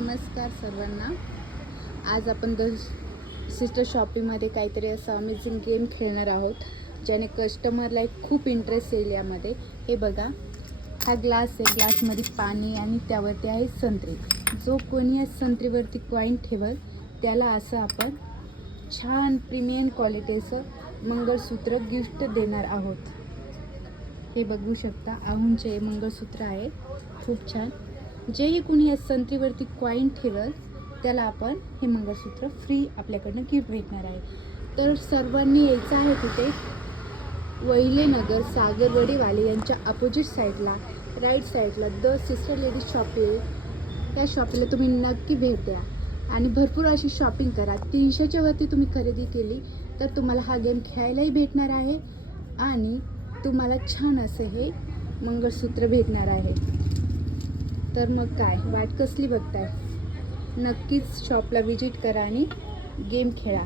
नमस्कार सर्वांना. आज आपण द सिस्टर शॉपिंगमध्ये काहीतरी असं अमेझिंग गेम खेळणार आहोत ज्याने कस्टमरला एक खूप इंटरेस्ट येईल. यामध्ये हे बघा, हा ग्लास आहे, ग्लासमध्ये पाणी आणि त्यावरती आहे संत्री. जो कोणी या संत्रीवरती कॉईन ठेवल त्याला असं आपण छान प्रीमियम क्वालिटीचं मंगळसूत्र गिफ्ट देणार आहोत. हे बघू शकता, आहूनचे मंगळसूत्र आहे, खूप छान. जेही कुणी या संत्रीवरती कॉईन ठेवल त्याला आपण हे मंगळसूत्र फ्री आपल्याकडनं गिफ्ट भेटणार आहे. तर सर्वांनी यायचं आहे तिथे वहिलेनगर सागरवडीवाले यांच्या अपोजिट साईडला, राईट साईडला द सिस्टर लेडीज शॉपिंग. या शॉपिंगला तुम्ही नक्की भेट द्या आणि भरपूर अशी शॉपिंग करा. 300च्या वरती तुम्ही खरेदी केली तर तुम्हाला हा गेम खेळायलाही भेटणार आहे आणि तुम्हाला छान असं हे मंगळसूत्र भेटणार आहे. तर मग काय वाट कसली बघताय, नक्कीच शॉपला विजिट करा आणि गेम खेळा.